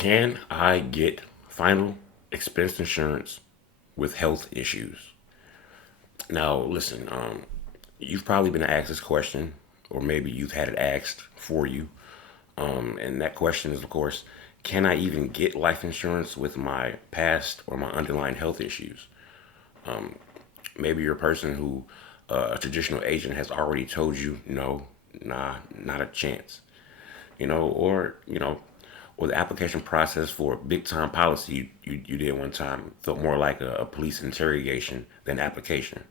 Can I get final expense insurance with health issues? Now, listen, you've probably been asked this question, or maybe you've had it asked for you. And that question is, of course, can I even get life insurance with my past or my underlying health issues? Maybe you're a person who a traditional agent has already told you, no, nah, not a chance. Or the application process for a big time policy you did one time felt more like a police interrogation than application.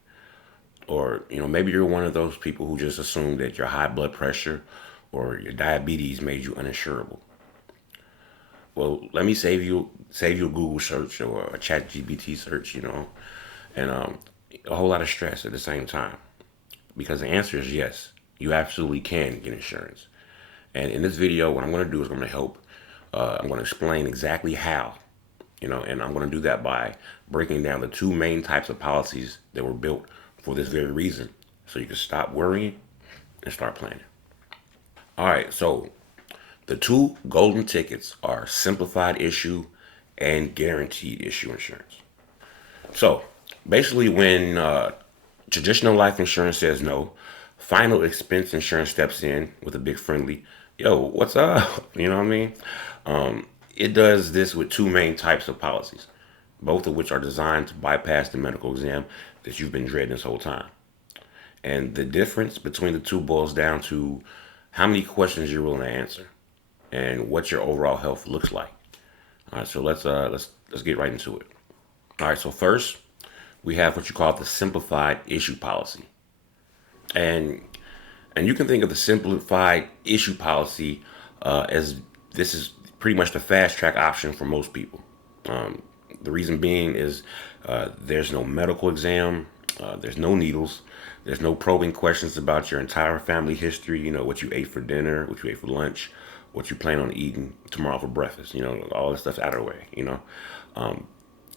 Or, maybe you're one of those people who just assume that your high blood pressure or your diabetes made you uninsurable. Well, let me save you a Google search or a Chat GPT search, and a whole lot of stress at the same time. Because the answer is yes, you absolutely can get insurance. And in this video, what I'm going to do is I'm going to help. I'm going to explain exactly how, and I'm going to do that by breaking down the two main types of policies that were built for this very reason, so you can stop worrying and start planning. All right, so the two golden tickets are simplified issue and guaranteed issue insurance. So basically, when traditional life insurance says no, final expense insurance steps in with a big friendly, yo, what's up? You know what I mean? It does this with two main types of policies, both of which are designed to bypass the medical exam that you've been dreading this whole time. And the difference between the two boils down to how many questions you're willing to answer and what your overall health looks like. All right, so let's get right into it. All right, so first we have what you call the simplified issue policy, and you can think of the simplified issue policy as this is pretty much the fast track option for most people. The reason being is there's no medical exam, there's no needles, there's no probing questions about your entire family history. What you ate for dinner, what you ate for lunch, what you plan on eating tomorrow for breakfast. All this stuff's out of the way.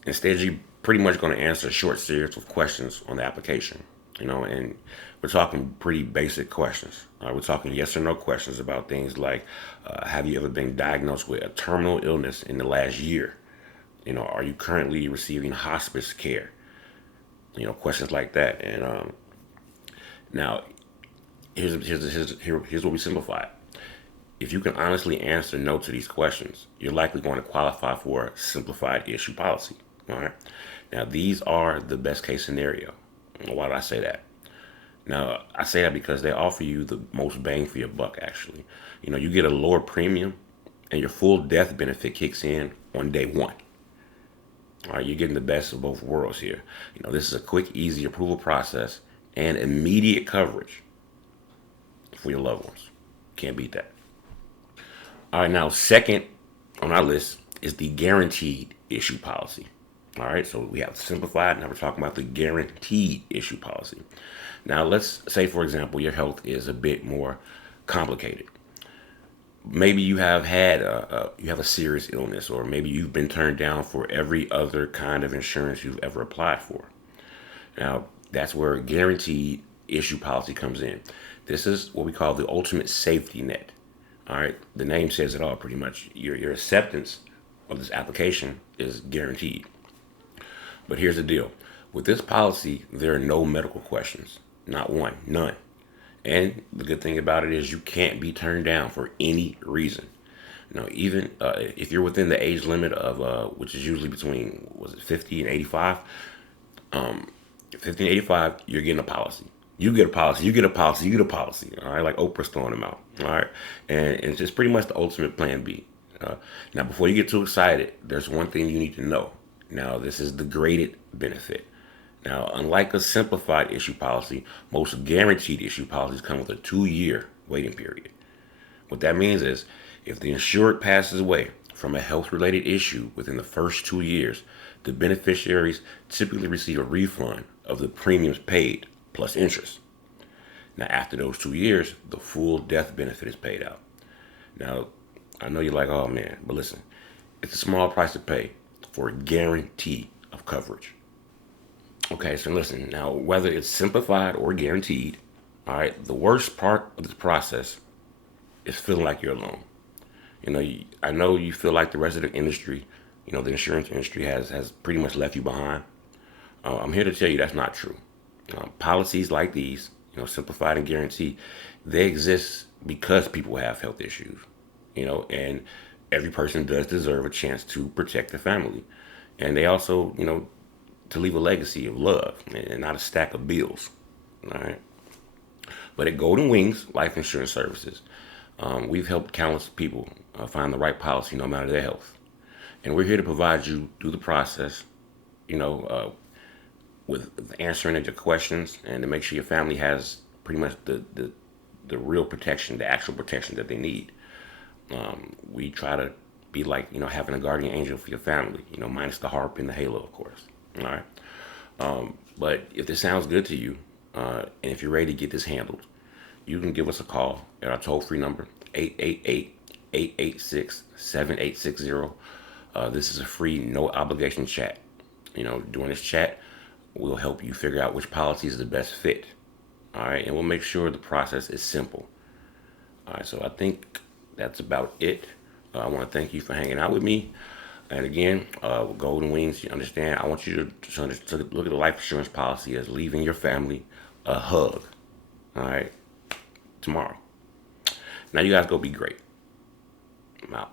Instead, you pretty much going to answer a short series of questions on the application. And we're talking pretty basic questions. We're talking yes or no questions about things like, have you ever been diagnosed with a terminal illness in the last year? Are you currently receiving hospice care? Questions like that. And now, here's what we simplify. If you can honestly answer no to these questions, you're likely going to qualify for a simplified issue policy. All right. Now, these are the best case scenario. Why do I say that? Now, I say that because they offer you the most bang for your buck, actually. You get a lower premium and your full death benefit kicks in on day one. All right, you're getting the best of both worlds here. This is a quick, easy approval process and immediate coverage for your loved ones. Can't beat that. All right, now, second on our list is the guaranteed issue policy. All right, so we have simplified. Now we're talking about the guaranteed issue policy. Now, let's say, for example, your health is a bit more complicated. Maybe you have had you have a serious illness, or maybe you've been turned down for every other kind of insurance you've ever applied for. Now, that's where guaranteed issue policy comes in. This is what we call the ultimate safety net. All right, the name says it all pretty much. Your acceptance of this application is guaranteed. But here's the deal. With this policy, there are no medical questions. Not one, none. And the good thing about it is you can't be turned down for any reason. Even if you're within the age limit of, which is usually between, was it 50 and 85? 50 and 85, you're getting a policy. You get a policy, you get a policy, you get a policy. All right, like Oprah's throwing them out. All right, and it's just pretty much the ultimate plan B. Now, before you get too excited, there's one thing you need to know. Now, this is the graded benefit. Now, unlike a simplified issue policy, most guaranteed issue policies come with a 2-year waiting period. What that means is if the insured passes away from a health-related issue within the first 2 years, the beneficiaries typically receive a refund of the premiums paid plus interest. Now, after those 2 years, the full death benefit is paid out. Now, I know you're like, oh man, but listen, it's a small price to pay for a guarantee of coverage. Okay, so listen, now whether it's simplified or guaranteed, all right, the worst part of this process is feeling like you're alone. I know you feel like the rest of the industry, the insurance industry has pretty much left you behind. I'm here to tell you that's not true. Policies like these, simplified and guaranteed, they exist because people have health issues, and every person does deserve a chance to protect their family. And they also, to leave a legacy of love and not a stack of bills. All right. But at Golden Wings Life Insurance Services, we've helped countless people find the right policy no matter their health. And we're here to provide you through the process, you know, uh, with answering your questions and to make sure your family has pretty much the real protection, the actual protection that they need. We try to be like, having a guardian angel for your family, minus the harp and the halo, of course. All right. But if this sounds good to you, and if you're ready to get this handled, you can give us a call at our toll free number, 888-886-7860. This is a free, no obligation chat. During this chat, we'll help you figure out which policy is the best fit. All right. And we'll make sure the process is simple. All right. So I think that's about it. I want to thank you for hanging out with me. And again, with Golden Wings, you understand, I want you to look at the life insurance policy as leaving your family a hug. All right, tomorrow. Now you guys go be great. I'm out.